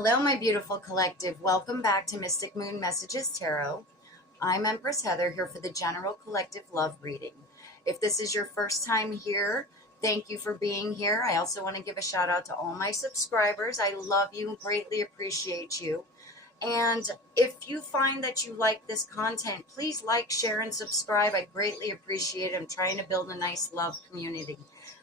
Hello, my beautiful collective. Welcome back to Mystic Moon Messages Tarot. I'm Empress Heather here for the General Collective Love Reading. If this is your first time here, thank you for being here. I also want to give a shout out to all my subscribers. I love you and greatly appreciate you. And if you find that you like this content, please like, share, and subscribe. I greatly appreciate it. I'm trying to build a nice love community.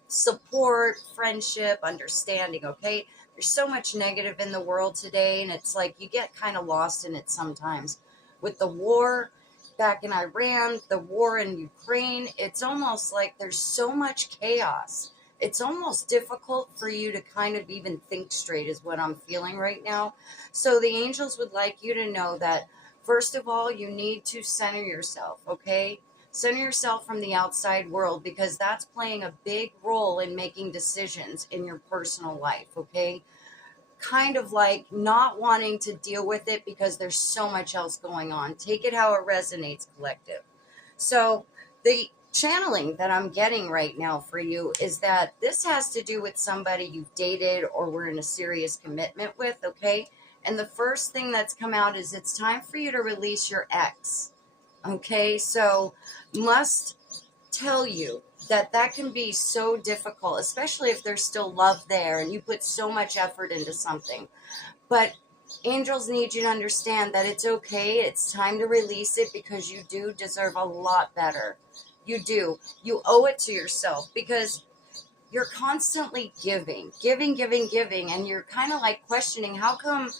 Support, friendship, understanding, okay? There's so much negative in the world today, and it's like you get kind of lost in it sometimes. With the war back in Iran, the war in Ukraine, it's almost like there's so much chaos. It's almost difficult for you to kind of even think straight, is what I'm feeling right now. So the angels would like you to know that, first of all, you need to center yourself, okay? Center yourself from the outside world, because that's playing a big role in making decisions in your personal life, okay? Kind of like not wanting to deal with it because there's so much else going on. Take it how it resonates, collective. So the channeling that I'm getting right now for you is that this has to do with somebody you've dated or were in a serious commitment with, okay? And the first thing that's come out is it's time for you to release your ex, okay? So must tell you that that can be so difficult, especially if there's still love there and you put so much effort into something. But angels need you to understand that it's okay. It's time to release it, because you do deserve a lot better. You do. You owe it to yourself, because you're constantly giving, and you're kind of like questioning, how come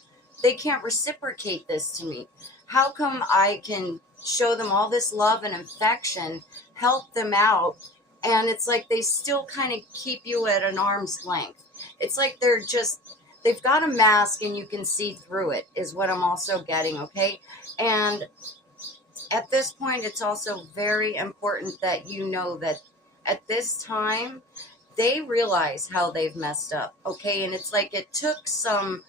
they can't reciprocate this to me? How come I can show them all this love and affection, help them out, and it's like they still kind of keep you at an arm's length? It's like they've got a mask and you can see through it, is what I'm also getting, okay? And at this point, it's also very important that you know that at this time, they realize how they've messed up, okay? And it's like it took some,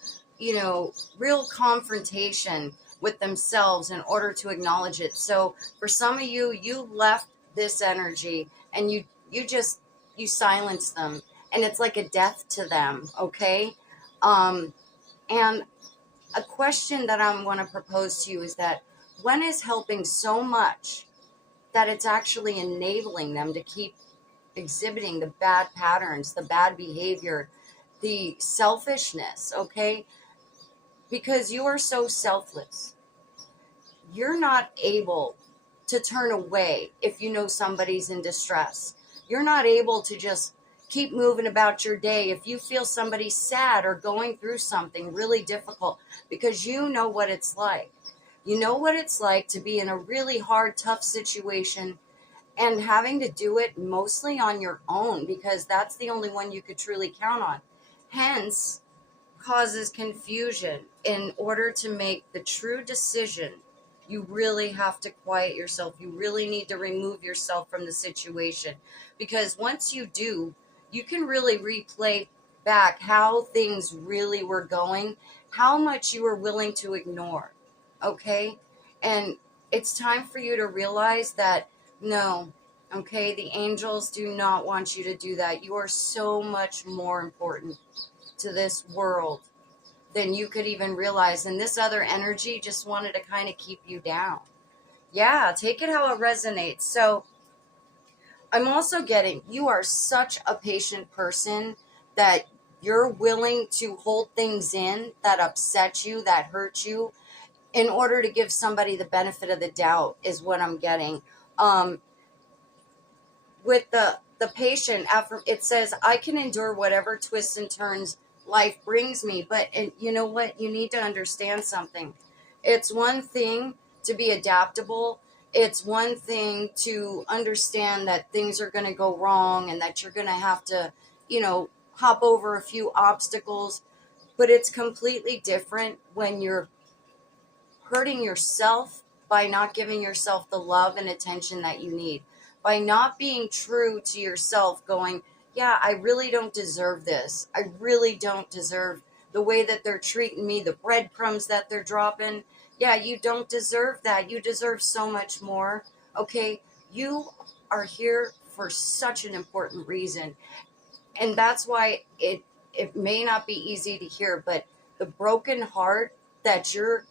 real confrontation with themselves in order to acknowledge it. So for some of you, you left this energy and you silenced them, and it's like a death to them, okay? And a question that I want to propose to you is that, when is helping so much that it's actually enabling them to keep exhibiting the bad patterns, the bad behavior, the selfishness, okay? Because you are so selfless. You're not able to turn away if you know somebody's in distress. You're not able to just keep moving about your day if you feel somebody's sad or going through something really difficult, because you know what it's like. You know what it's like to be in a really hard, tough situation and having to do it mostly on your own, because that's the only one you could truly count on. Hence, causes confusion. In order to make the true decision, you really have to quiet yourself. You really need to remove yourself from the situation, because once you do, you can really replay back how things really were going, how much you were willing to ignore, okay? And it's time for you to realize that, no, okay, the angels do not want you to do that. You are so much more important to this world than you could even realize. And this other energy just wanted to kind of keep you down. Yeah, take it how it resonates. So I'm also getting, you are such a patient person that you're willing to hold things in that upset you, that hurt you, in order to give somebody the benefit of the doubt, is what I'm getting. With the patient, after it says, I can endure whatever twists and turns life brings me. But and you know what? You need to understand something. It's one thing to be adaptable. It's one thing to understand that things are going to go wrong and that you're going to have to, hop over a few obstacles. But it's completely different when you're hurting yourself by not giving yourself the love and attention that you need, by not being true to yourself, going, yeah, I really don't deserve this. I really don't deserve the way that they're treating me, the breadcrumbs that they're dropping. Yeah, you don't deserve that. You deserve so much more. Okay, you are here for such an important reason. And that's why it may not be easy to hear, but the broken heart that you're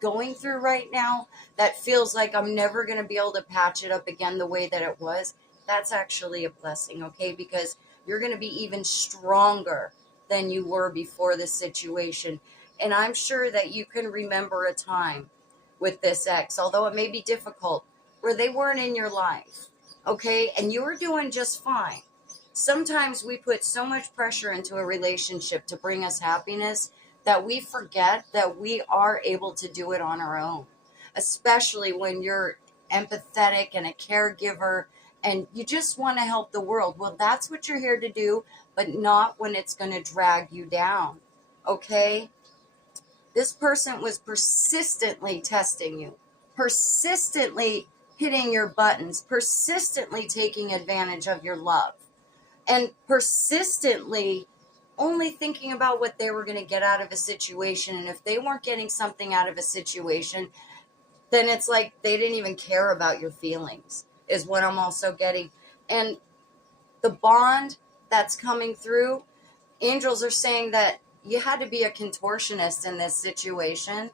going through right now, that feels like I'm never going to be able to patch it up again the way that it was, that's actually a blessing, okay? Because you're going to be even stronger than you were before this situation. And I'm sure that you can remember a time with this ex, although it may be difficult, where they weren't in your life, okay? And you were doing just fine. Sometimes we put so much pressure into a relationship to bring us happiness that we forget that we are able to do it on our own, especially when you're empathetic and a caregiver and you just want to help the world. Well, that's what you're here to do, but not when it's going to drag you down, okay? This person was persistently testing you, persistently hitting your buttons, persistently taking advantage of your love, and persistently only thinking about what they were going to get out of a situation. And if they weren't getting something out of a situation, then it's like they didn't even care about your feelings, is what I'm also getting. And the bond that's coming through, angels are saying that you had to be a contortionist in this situation.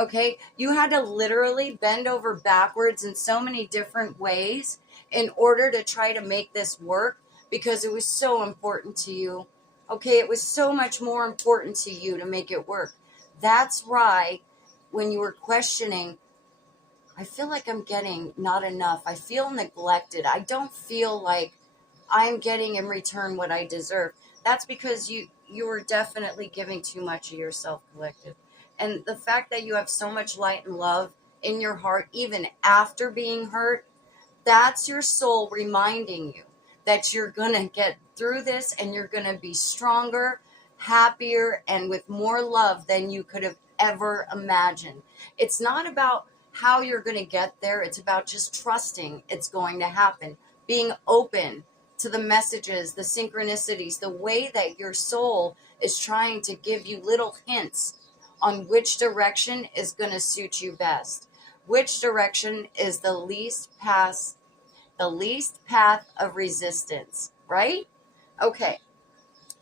Okay, you had to literally bend over backwards in so many different ways in order to try to make this work, because it was so important to you. Okay, it was so much more important to you to make it work. That's why when you were questioning, I feel like I'm getting not enough. I feel neglected. I don't feel like I'm getting in return what I deserve. That's because you were definitely giving too much of yourself, collective. And the fact that you have so much light and love in your heart, even after being hurt, that's your soul reminding you that you're going to get through this and you're going to be stronger, happier, and with more love than you could have ever imagined. It's not about how you're going to get there. It's about just trusting it's going to happen, being open to the messages, the synchronicities, the way that your soul is trying to give you little hints on which direction is going to suit you best, which direction is the least path of resistance, right? Okay.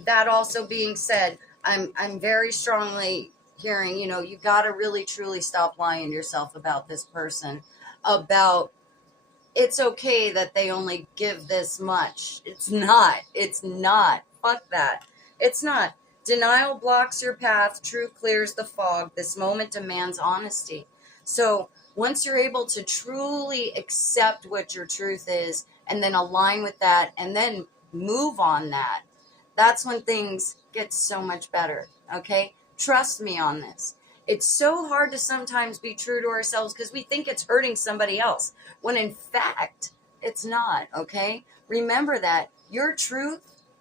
That also being said, I'm very strongly hearing, you got to really truly stop lying to yourself about this person, about it's okay that they only give this much. It's not. It's not. Fuck that. It's not. Denial blocks your path. Truth clears the fog. This moment demands honesty. So once you're able to truly accept what your truth is and then align with that and then move on that, that's when things get so much better. Okay? Trust me on this. It's so hard to sometimes be true to ourselves because we think it's hurting somebody else, when in fact, it's not, okay? Remember that your truth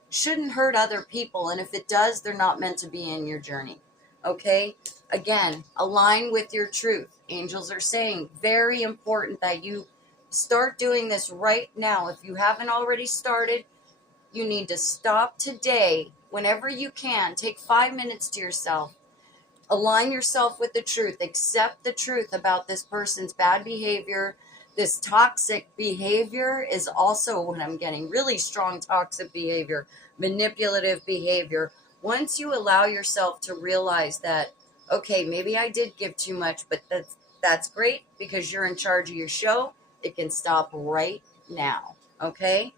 shouldn't hurt other people, and if it does, they're not meant to be in your journey, okay? Again, align with your truth. Angels are saying, very important that you start doing this right now. If you haven't already started, you need to stop today, whenever you can. Take 5 minutes to yourself. Align yourself with the truth. Accept the truth about this person's bad behavior. This toxic behavior is also what I'm getting. Really strong toxic behavior, manipulative behavior. Once you allow yourself to realize that, okay, maybe I did give too much, but that's great because you're in charge of your show. It can stop right now. Okay?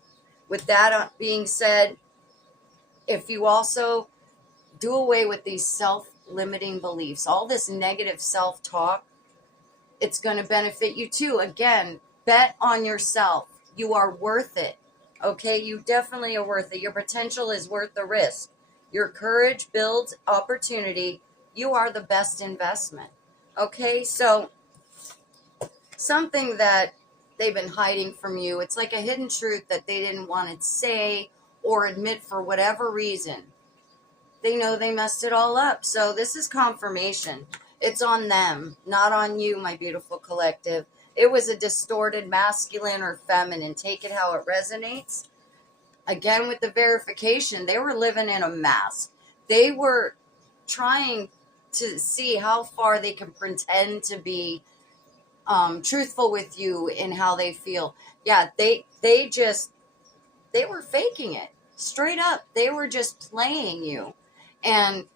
With that being said, if you also do away with these self-limiting beliefs, all this negative self-talk, it's going to benefit you too. Again, bet on yourself. You are worth it. Okay, you definitely are worth it. Your potential is worth the risk. Your courage builds opportunity. You are the best investment. Okay, so something that they've been hiding from you, it's like a hidden truth that they didn't want to say or admit for whatever reason. They know they messed it all up. So this is confirmation. It's on them, not on you, my beautiful collective. It was a distorted masculine or feminine. Take it how it resonates. Again, with the verification, they were living in a mask. They were trying to see how far they can pretend to be truthful with you in how they feel. Yeah, they were faking it straight up. They were just playing you. And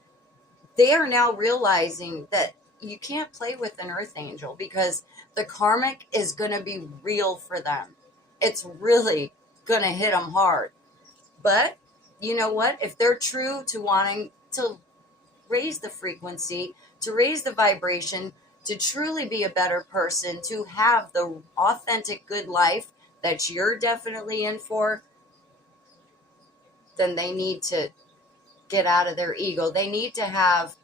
they are now realizing that you can't play with an earth angel because the karmic is going to be real for them. It's really going to hit them hard. But you know what? If they're true to wanting to raise the frequency, to raise the vibration, to truly be a better person, to have the authentic good life that you're definitely in for, then they need to get out of their ego. They need to have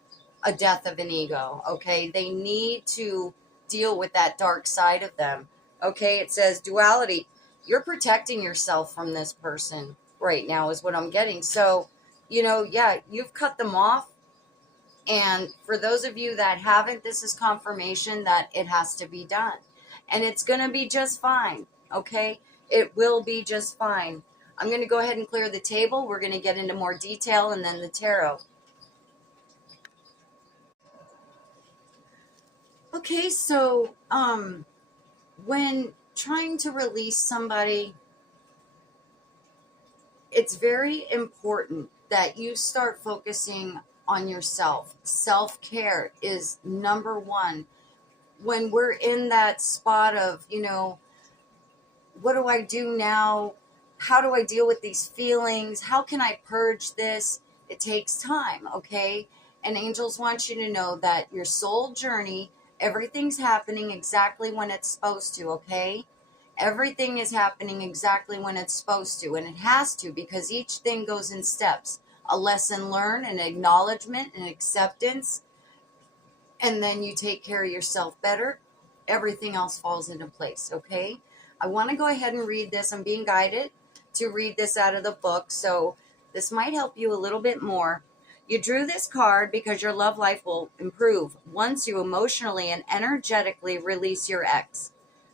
a death of an ego, okay? They need to deal with that dark side of them, okay? It says duality. You're protecting yourself from this person right now is what I'm getting. So, yeah, you've cut them off. And for those of you that haven't, this is confirmation that it has to be done. And it's going to be just fine, okay? It will be just fine. I'm going to go ahead and clear the table. We're going to get into more detail and then the tarot. Okay, so when trying to release somebody, it's very important that you start focusing on yourself. Self-care is number one. When we're in that spot of, what do I do now? How do I deal with these feelings? How can I purge this? It takes time, okay? And angels want you to know that your soul journey, everything's happening exactly when it's supposed to, okay? Everything is happening exactly when it's supposed to, and it has to because each thing goes in steps. A lesson learned, an acknowledgement, an acceptance, and then you take care of yourself better. Everything else falls into place, okay? I want to go ahead and read this. I'm being guided to read this out of the book, so this might help you a little bit more. You drew this card because your love life will improve once you emotionally and energetically release your ex.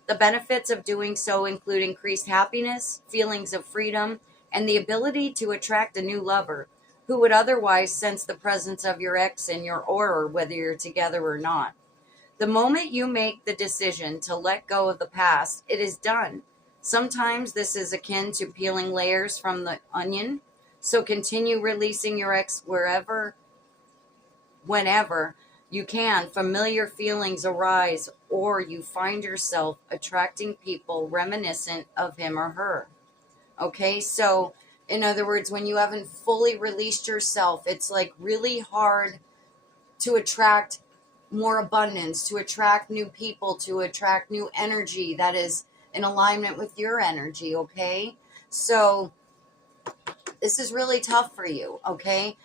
The benefits of doing so include increased happiness, feelings of freedom, and the ability to attract a new lover who would otherwise sense the presence of your ex in your aura, whether you're together or not. The moment you make the decision to let go of the past, it is done. Sometimes this is akin to peeling layers from the onion. So continue releasing your ex wherever, whenever you can. Familiar feelings arise, or you find yourself attracting people reminiscent of him or her. Okay, so in other words, when you haven't fully released yourself, it's like really hard to attract more abundance, to attract new people, to attract new energy that is in alignment with your energy, okay? So this is really tough for you, okay?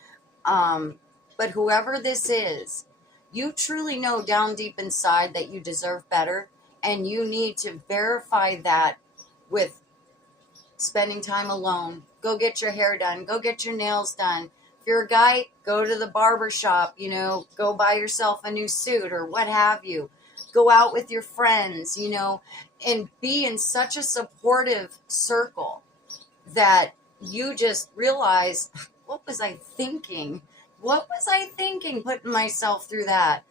But whoever this is, you truly know down deep inside that you deserve better, and you need to verify that with spending time alone. Go get your hair done. Go get your nails done. If you're a guy, go to the barber shop, go buy yourself a new suit or what have you. Go out with your friends, and be in such a supportive circle that you just realize, what was I thinking? What was I thinking putting myself through that?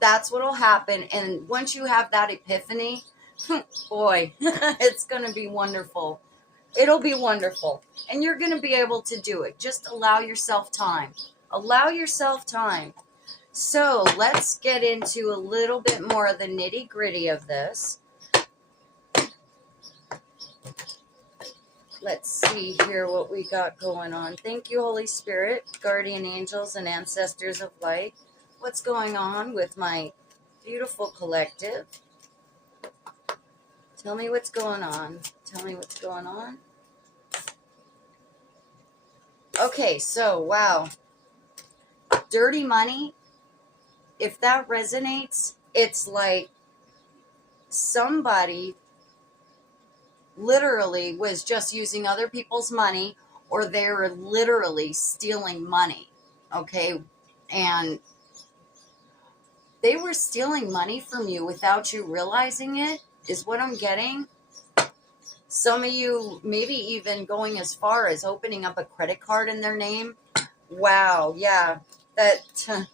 That's what will happen. And once you have that epiphany, boy, it's going to be wonderful. It'll be wonderful. And you're going to be able to do it. Just allow yourself time. Allow yourself time. So let's get into a little bit more of the nitty gritty of this. Let's see here what we got going on. Thank you, Holy Spirit, guardian angels, and ancestors of light. What's going on with my beautiful collective? Tell me what's going on. Tell me what's going on. Okay, so, wow. Dirty money, if that resonates, it's like somebody literally was just using other people's money, or they were literally stealing money, okay? And they were stealing money from you without you realizing it, is what I'm getting. Some of you maybe even going as far as opening up a credit card in their name. Wow, yeah, that's going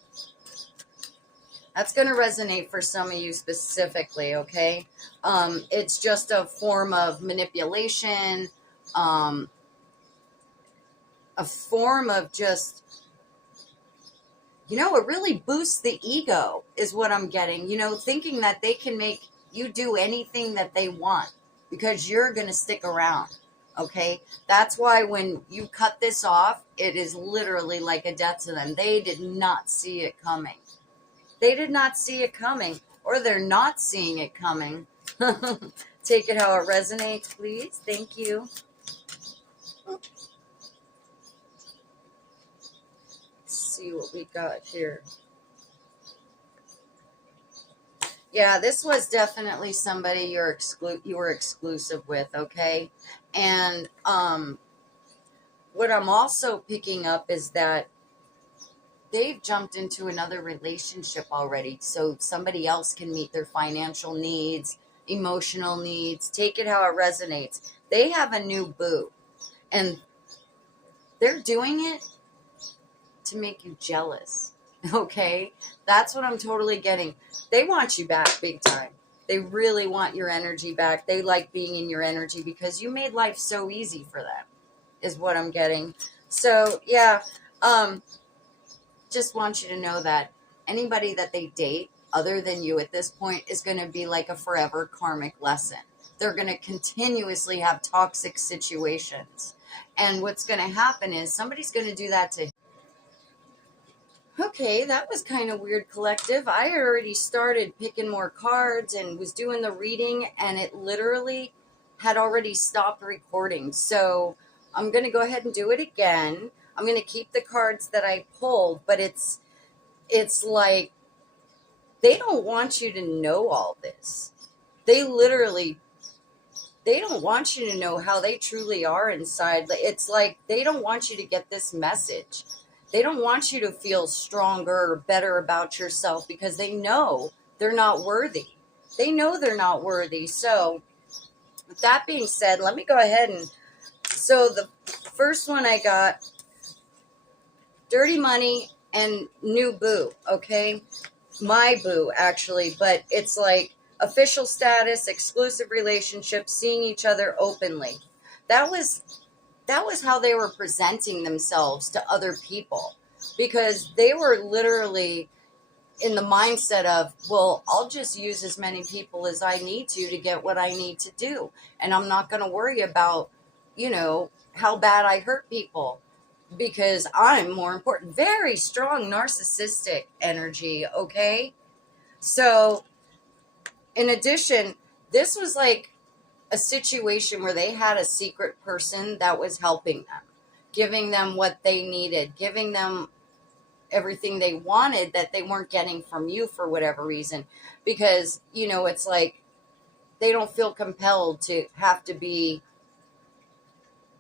to resonate for some of you specifically, okay? It's just a form of manipulation, a form of just it really boosts the ego, is what I'm getting. Thinking that they can make you do anything that they want because you're going to stick around. Okay. That's why when you cut this off, it is literally like a death to them. They did not see it coming. They did not see it coming, or they're not seeing it coming. Take it how it resonates, please. Thank you. Let's see what we got here. Yeah, this was definitely somebody you were exclusive with, okay? And what I'm also picking up is that they've jumped into another relationship already, so somebody else can meet their financial needs, emotional needs. Take it how it resonates. They have a new boo, and they're doing it to make you jealous. Okay, that's what I'm totally getting. They want you back big time. They really want your energy back. They like being in your energy because you made life so easy for them, is what I'm getting. So yeah, just want you to know that anybody that they date other than you at this point is going to be like a forever karmic lesson. They're going to continuously have toxic situations. And what's going to happen is somebody's going to do that to. Okay, that was kind of weird, collective. I already started picking more cards and was doing the reading, and it literally had already stopped recording. So I'm going to go ahead and do it again. I'm going to keep the cards that I pulled, but it's like they don't want you to know all this. They don't want you to know how they truly are inside. It's like they don't want you to get this message. They don't want you to feel stronger or better about yourself because they know they're not worthy. They know they're not worthy. So with that being said, let me go ahead and, so the first one I got, dirty money and new boo, okay? My boo, actually, but it's like official status, exclusive relationship, seeing each other openly. That was how they were presenting themselves to other people, because they were literally in the mindset of, well, I'll just use as many people as I need to get what I need to do. And I'm not going to worry about, how bad I hurt people because I'm more important. Very strong narcissistic energy, okay? So, in addition, this was like a situation where they had a secret person that was helping them, giving them what they needed, giving them everything they wanted that they weren't getting from you for whatever reason. Because, it's like they don't feel compelled to have to be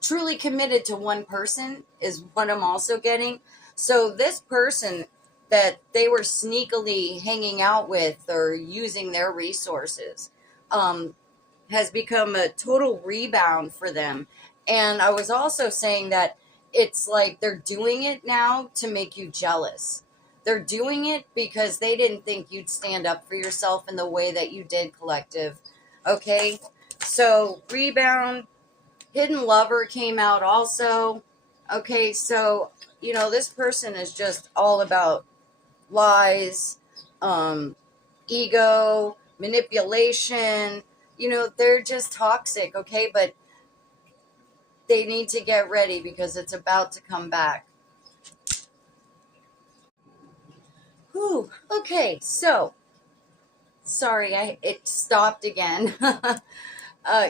truly committed to one person, is what I'm also getting. So this person that they were sneakily hanging out with or using their resources has become a total rebound for them. And I was also saying that it's like they're doing it now to make you jealous. They're doing it because they didn't think you'd stand up for yourself in the way that you did, collective. Okay, so rebound. Hidden lover came out also. Okay, so, this person is just all about lies, ego, manipulation. They're just toxic, okay? But they need to get ready because it's about to come back. Whew. Okay, so, sorry, it stopped again.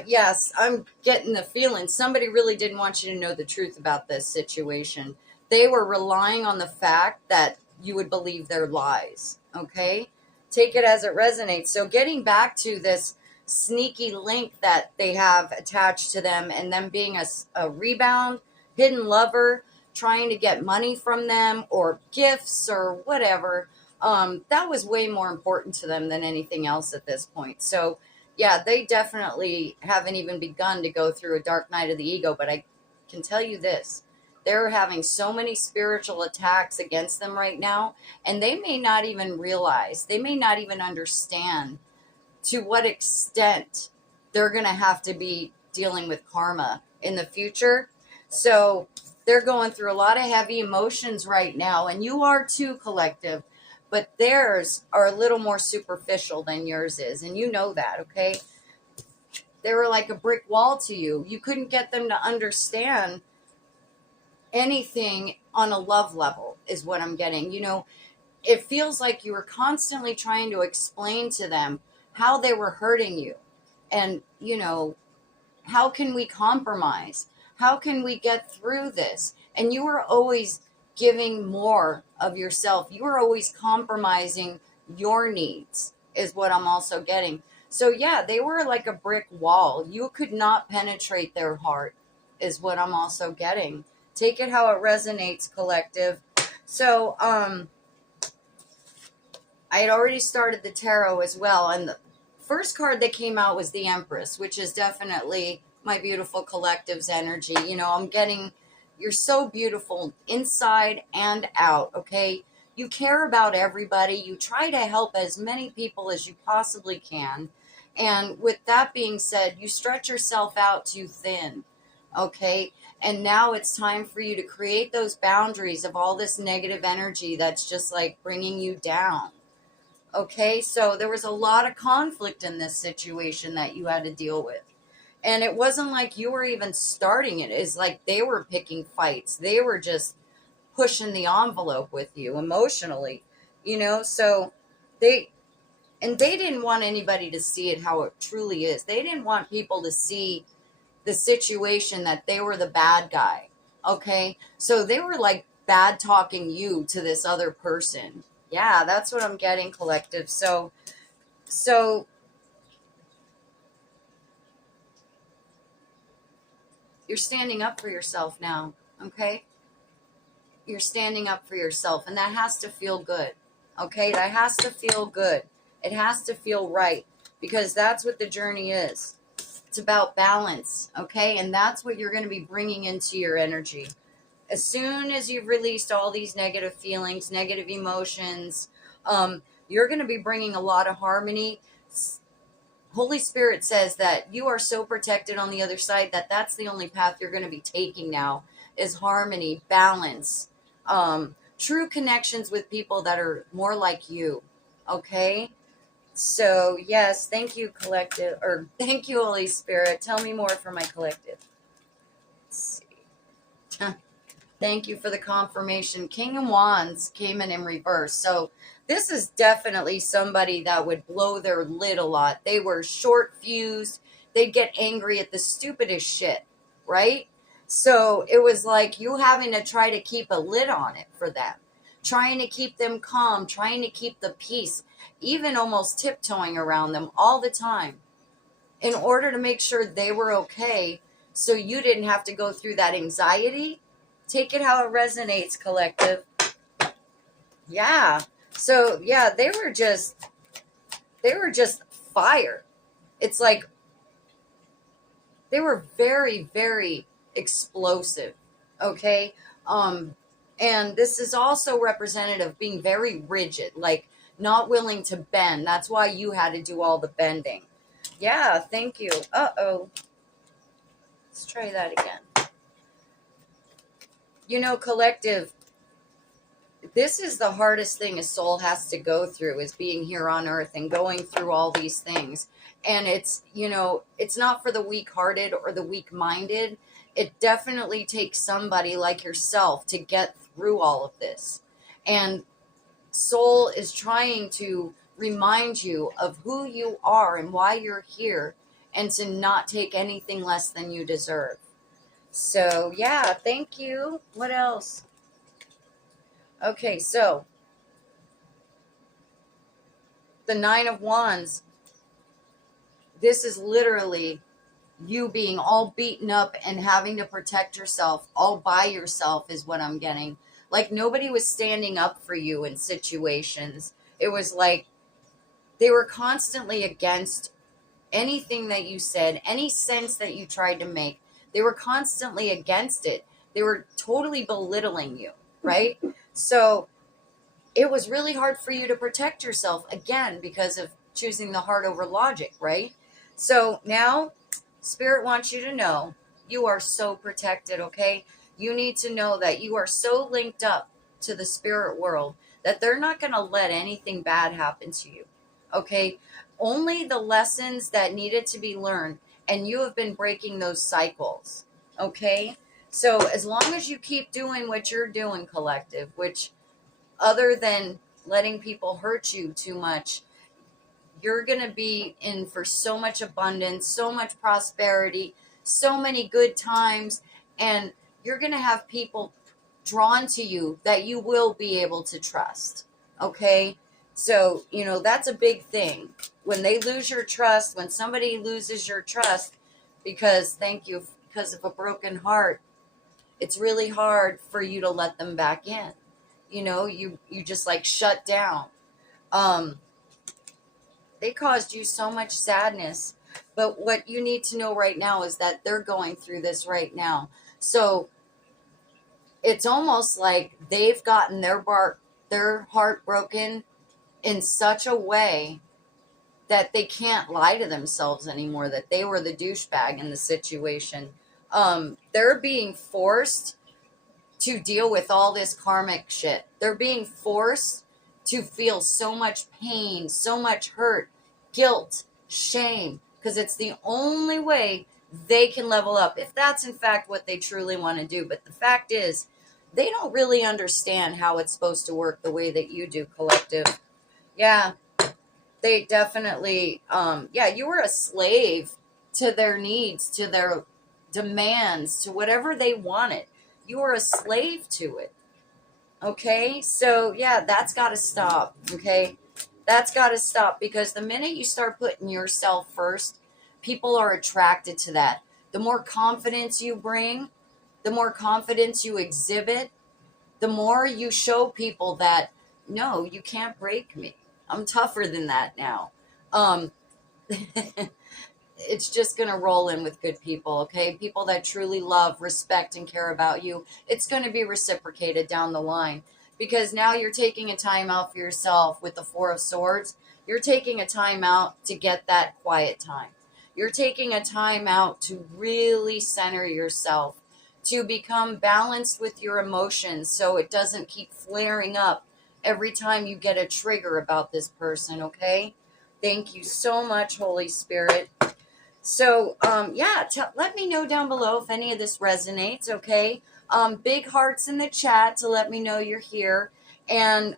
Yes, I'm getting the feeling somebody really didn't want you to know the truth about this situation. They were relying on the fact that you would believe their lies. Okay? Take it as it resonates. So, getting back to this sneaky link that they have attached to them and them being a rebound, hidden lover, trying to get money from them or gifts or whatever, that was way more important to them than anything else at this point. So, yeah, they definitely haven't even begun to go through a dark night of the ego, but I can tell you this. They're having so many spiritual attacks against them right now, and they may not even realize, they may not even understand to what extent they're going to have to be dealing with karma in the future. So They're going through a lot of heavy emotions right now, and you are too, collective, but theirs are a little more superficial than yours is, and you know that, okay? They were like a brick wall to you. You couldn't get them to understand anything on a love level, is what I'm getting. It feels like you were constantly trying to explain to them how they were hurting you. And, how can we compromise? How can we get through this? And you were always giving more of yourself. You were always compromising your needs, is what I'm also getting. So, yeah, they were like a brick wall. You could not penetrate their heart, is what I'm also getting. Take it how it resonates, collective. So, I had already started the tarot as well, and the first card that came out was the Empress, which is definitely my beautiful collective's energy. I'm getting, you're so beautiful inside and out, okay? You care about everybody. You try to help as many people as you possibly can. And with that being said, you stretch yourself out too thin, okay? And now it's time for you to create those boundaries of all this negative energy that's just like bringing you down. Okay, so there was a lot of conflict in this situation that you had to deal with. And it wasn't like you were even starting it. It's like they were picking fights. They were just pushing the envelope with you emotionally, So they didn't want anybody to see it how it truly is. They didn't want people to see the situation that they were the bad guy. Okay, so they were like bad talking you to this other person. Yeah, that's what I'm getting, collective. So you're standing up for yourself now, okay? You're standing up for yourself, and that has to feel good, okay? That has to feel good. It has to feel right, because that's what the journey is. It's about balance, okay? And that's what you're going to be bringing into your energy. As soon as you've released all these negative feelings, negative emotions, you're going to be bringing a lot of harmony. Holy Spirit says that you are so protected on the other side that that's the only path you're going to be taking now, is harmony, balance, true connections with people that are more like you. Okay? So, yes, thank you, collective, or thank you, Holy Spirit. Tell me more for my collective. Let's see. Thank you for the confirmation. King of Wands came in reverse. So this is definitely somebody that would blow their lid a lot. They were short fused. They'd get angry at the stupidest shit, right? So it was like you having to try to keep a lid on it for them, trying to keep them calm, trying to keep the peace, even almost tiptoeing around them all the time in order to make sure they were okay, so you didn't have to go through that anxiety. Take it how it resonates, collective. Yeah. So, yeah, they were just fire. It's like they were very, very explosive. Okay? And this is also representative of being very rigid, like not willing to bend. That's why you had to do all the bending. Yeah, thank you. Uh-oh. Let's try that again. Collective, this is the hardest thing a soul has to go through, is being here on earth and going through all these things. And it's not for the weak-hearted or the weak-minded. It definitely takes somebody like yourself to get through all of this. And soul is trying to remind you of who you are and why you're here, and to not take anything less than you deserve. So, yeah, thank you. What else? Okay, so the Nine of Wands, this is literally you being all beaten up and having to protect yourself all by yourself, is what I'm getting. Like nobody was standing up for you in situations. It was like they were constantly against anything that you said, any sense that you tried to make. They were constantly against it. They were totally belittling you, right? So it was really hard for you to protect yourself, again, because of choosing the heart over logic, right? So now Spirit wants you to know you are so protected, okay? You need to know that you are so linked up to the spirit world that they're not going to let anything bad happen to you. Okay? Only the lessons that needed to be learned, and you have been breaking those cycles. Okay? So as long as you keep doing what you're doing, collective, which other than letting people hurt you too much, you're going to be in for so much abundance, so much prosperity, so many good times, and you're going to have people drawn to you that you will be able to trust. Okay? So, that's a big thing. When they lose your trust, when somebody loses your trust, because of a broken heart, it's really hard for you to let them back in. You just like shut down. They caused you so much sadness. But what you need to know right now is that they're going through this right now. So it's almost like they've gotten their heart broken in such a way that they can't lie to themselves anymore, that they were the douchebag in the situation. They're being forced to deal with all this karmic shit. They're being forced to feel so much pain, so much hurt, guilt, shame, because it's the only way they can level up, if that's in fact what they truly want to do. But the fact is, they don't really understand how it's supposed to work the way that you do, collective. Yeah, they definitely, you were a slave to their needs, to their demands, to whatever they wanted. You were a slave to it. Okay? So, yeah, that's got to stop. Okay? That's got to stop, because the minute you start putting yourself first, people are attracted to that. The more confidence you bring, the more confidence you exhibit, the more you show people that, no, you can't break me. I'm tougher than that now. It's just going to roll in with good people, okay? People that truly love, respect, and care about you. It's going to be reciprocated down the line, because now you're taking a time out for yourself with the Four of Swords. You're taking a time out to get that quiet time. You're taking a time out to really center yourself, to become balanced with your emotions so it doesn't keep flaring up every time you get a trigger about this person, okay? Thank you so much, Holy Spirit. So, let me know down below if any of this resonates, okay? Big hearts in the chat to let me know you're here. And,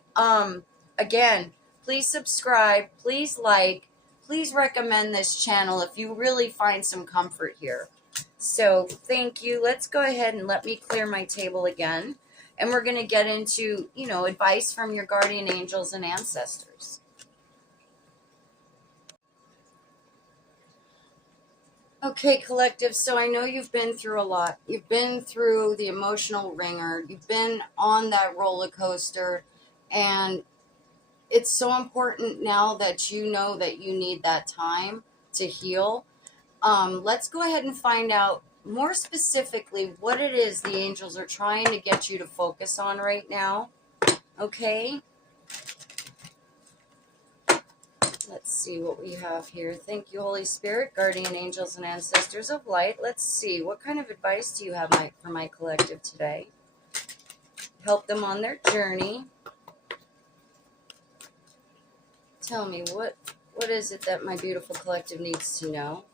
again, please subscribe, please like, please recommend this channel if you really find some comfort here. So, thank you. Let's go ahead and let me clear my table again. And we're going to get into, advice from your guardian angels and ancestors. Okay, collective, so I know you've been through a lot. You've been through the emotional ringer. You've been on that roller coaster. And it's so important now that you know that you need that time to heal. Let's go ahead and find out more specifically what it is the angels are trying to get you to focus on right now. Okay? Let's see what we have here. Thank you, Holy Spirit, guardian angels, and ancestors of light. Let's see. What kind of advice do you have for my collective today? Help them on their journey. Tell me, what is it that my beautiful collective needs to know?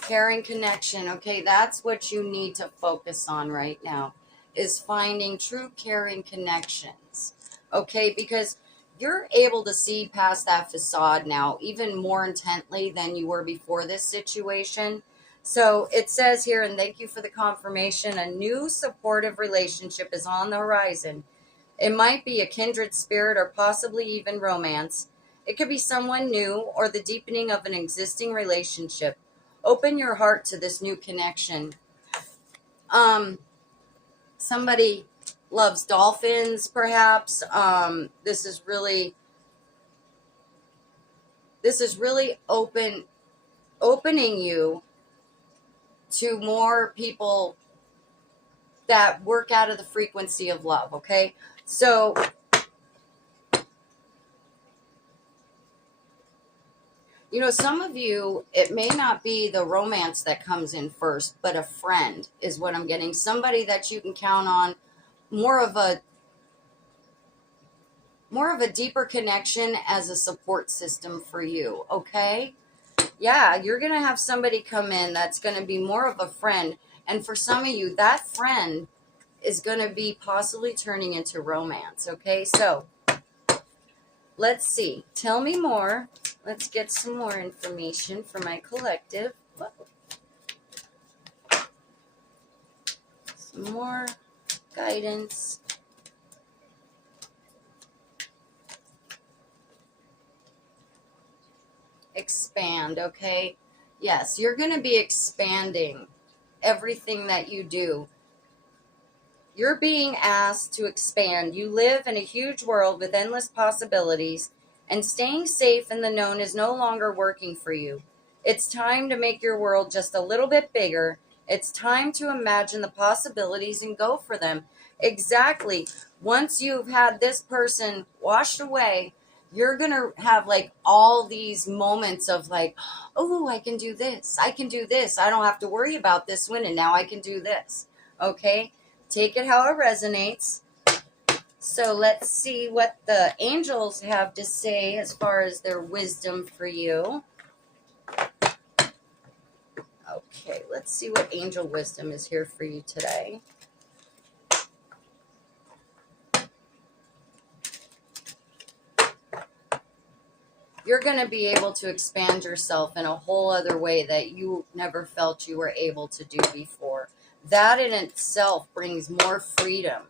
Caring connection. Okay, that's what you need to focus on right now, is finding true caring connections. Okay, because you're able to see past that facade now, even more intently than you were before this situation. So it says here, and thank you for the confirmation, a new supportive relationship is on the horizon. It might be a kindred spirit or possibly even romance. It could be someone new or the deepening of an existing relationship. Open your heart to this new connection. Somebody loves dolphins, perhaps. This is really opening you to more people that work out of the frequency of love, okay? So You know, some of you, it may not be the romance that comes in first, but a friend is what I'm getting. Somebody that you can count on, more of a deeper connection as a support system for you, okay? Yeah, you're going to have somebody come in that's going to be more of a friend. And for some of you, that friend is going to be possibly turning into romance, okay? So let's see. Tell me more. Let's get some more information for my collective. Whoa. Some more guidance. Expand, okay? Yes, you're going to be expanding everything that you do. You're being asked to expand. You live in a huge world with endless possibilities, and staying safe in the known is no longer working for you. It's time to make your world just a little bit bigger. It's time to imagine the possibilities and go for them. Exactly. Once you've had this person washed away, you're going to have like all these moments of like, oh, I can do this. I can do this. I don't have to worry about this one, and now I can do this. Okay? Take it how it resonates. So let's see what the angels have to say as far as their wisdom for you. Okay, let's see what angel wisdom is here for you today. You're going to be able to expand yourself in a whole other way that you never felt you were able to do before. That in itself brings more freedom,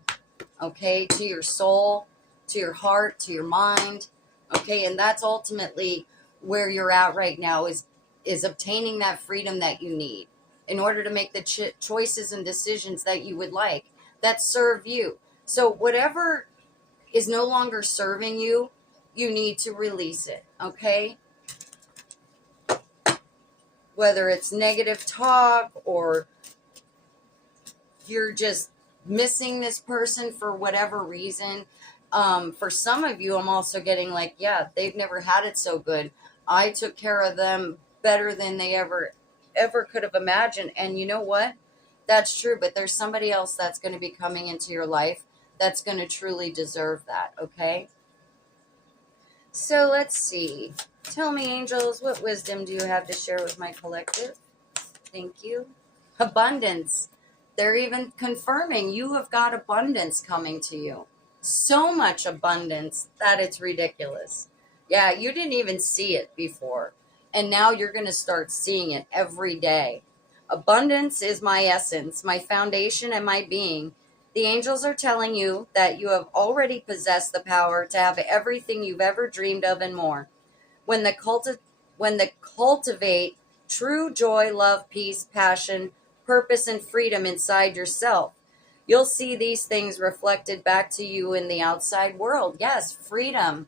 okay, to your soul, to your heart, to your mind, okay, and that's ultimately where you're at right now is obtaining that freedom that you need in order to make the choices and decisions that you would like that serve you. So whatever is no longer serving you, you need to release it, okay? Whether it's negative talk or you're just missing this person for whatever reason. For some of you, I'm also getting like, yeah, they've never had it so good. I took care of them better than they ever could have imagined. And you know what? That's true. But there's somebody else that's going to be coming into your life that's going to truly deserve that. Okay. So let's see. Tell me, angels, what wisdom do you have to share with my collective? Thank you. Abundance. They're even confirming you have got abundance coming to you. So much abundance that it's ridiculous. Yeah, you didn't even see it before. And now you're going to start seeing it every day. Abundance is my essence, my foundation, and my being. The angels are telling you that you have already possessed the power to have everything you've ever dreamed of and more. When the cultivate true joy, love, peace, passion, purpose, and freedom inside yourself, you'll see these things reflected back to you in the outside world. Yes, freedom.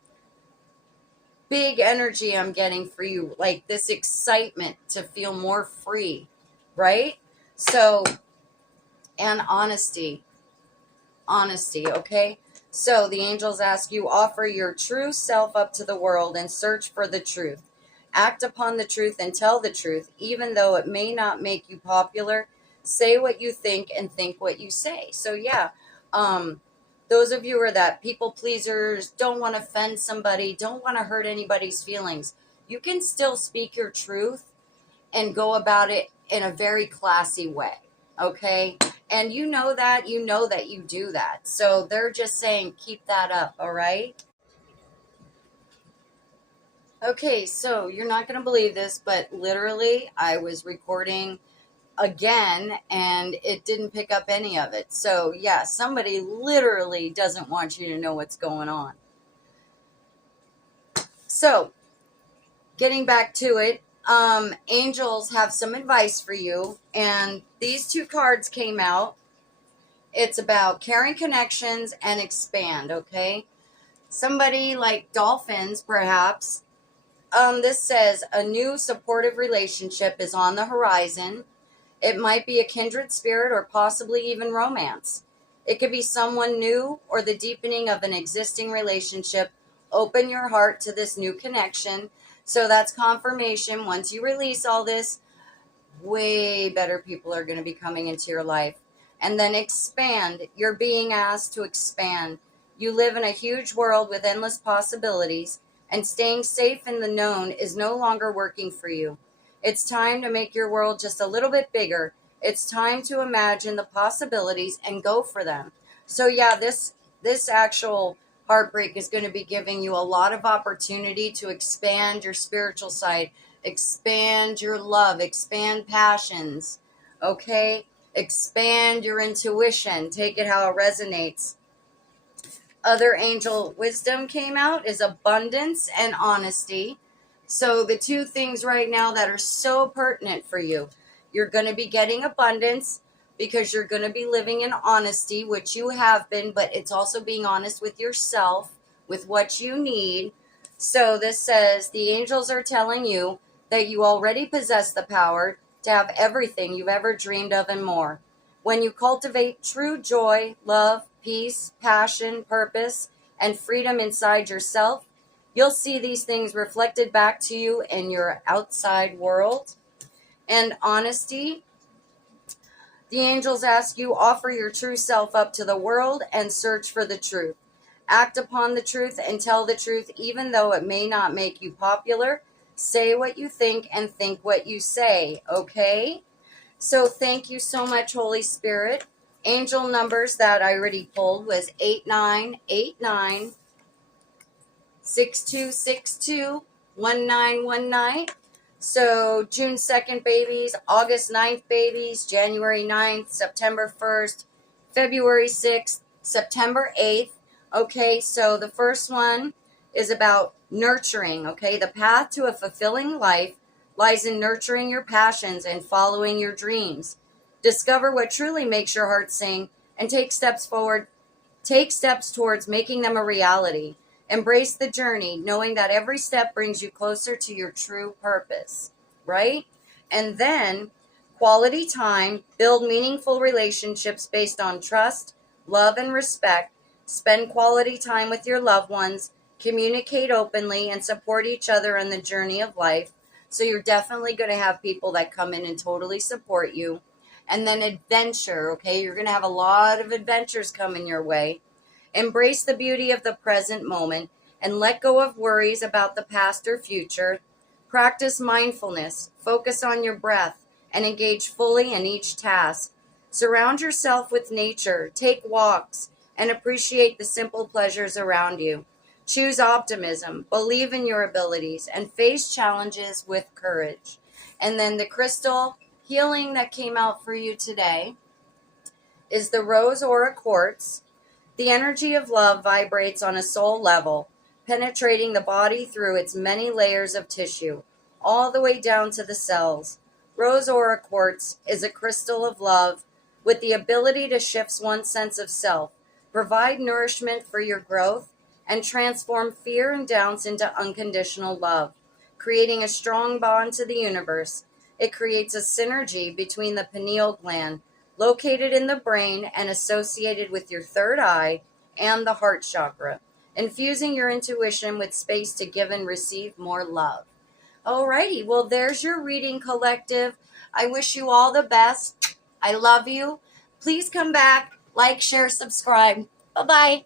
Big energy I'm getting for you, like this excitement to feel more free, right? So, and honesty, okay? So the angels ask you, offer your true self up to the world and search for the truth. Act upon the truth and tell the truth, even though it may not make you popular. Say what you think and think what you say. So yeah, those of you who are that people pleasers, don't want to offend somebody, don't want to hurt anybody's feelings, you can still speak your truth and go about it in a very classy way, okay? And you know that you do that. So they're just saying, keep that up, all right? Okay, so you're not going to believe this, but literally I was recording again and it didn't pick up any of it. So yeah, somebody literally doesn't want you to know what's going on. So getting back to it, angels have some advice for you, and these two cards came out. It's about caring connections and expand, okay? Somebody like dolphins, perhaps. This says a new supportive relationship is on the horizon. It might be a kindred spirit or possibly even romance. It could be someone new or the deepening of an existing relationship. Open your heart to this new connection. So that's confirmation. Once you release all this, way better people are going to be coming into your life. And then expand. You're being asked to expand. You live in a huge world with endless possibilities, and staying safe in the known is no longer working for you. It's time to make your world just a little bit bigger. It's time to imagine the possibilities and go for them. So yeah, this actual heartbreak is going to be giving you a lot of opportunity to expand your spiritual side, expand your love, expand passions, okay? Expand your intuition, take it how it resonates. Other angel wisdom came out is abundance and honesty. So the two things right now that are so pertinent for you, you're going to be getting abundance because you're going to be living in honesty, which you have been, but it's also being honest with yourself, with what you need. So this says the angels are telling you that you already possess the power to have everything you've ever dreamed of and more. When you cultivate true joy, love, peace, passion, purpose, and freedom inside yourself, you'll see these things reflected back to you in your outside world. And honesty, the angels ask you offer your true self up to the world and search for the truth. Act upon the truth and tell the truth even though it may not make you popular. Say what you think and think what you say, okay? So thank you so much, Holy Spirit. Angel numbers that I already pulled was 8989, 6262, 1919. So June 2nd babies, August 9th babies, January 9th, September 1st, February 6th, September 8th. Okay, so the first one is about nurturing, okay? The path to a fulfilling life lies in nurturing your passions and following your dreams. Discover what truly makes your heart sing and take steps towards making them a reality. Embrace the journey, knowing that every step brings you closer to your true purpose, right? And then quality time, build meaningful relationships based on trust, love, and respect. Spend quality time with your loved ones, communicate openly, and support each other on the journey of life. So you're definitely going to have people that come in and totally support you. And then adventure, okay? You're going to have a lot of adventures coming your way. Embrace the beauty of the present moment and let go of worries about the past or future. Practice mindfulness, focus on your breath, and engage fully in each task. Surround yourself with nature, take walks, and appreciate the simple pleasures around you. Choose optimism, believe in your abilities, and face challenges with courage. And then the crystal healing that came out for you today is the Rose Aura Quartz. The energy of love vibrates on a soul level, penetrating the body through its many layers of tissue, all the way down to the cells. Rose Aura Quartz is a crystal of love with the ability to shift one's sense of self, provide nourishment for your growth, and transform fear and doubts into unconditional love, creating a strong bond to the universe. It creates a synergy between the pineal gland, located in the brain and associated with your third eye, and the heart chakra, infusing your intuition with space to give and receive more love. Alrighty, well, there's your reading, collective. I wish you all the best. I love you. Please come back, like, share, subscribe. Bye-bye.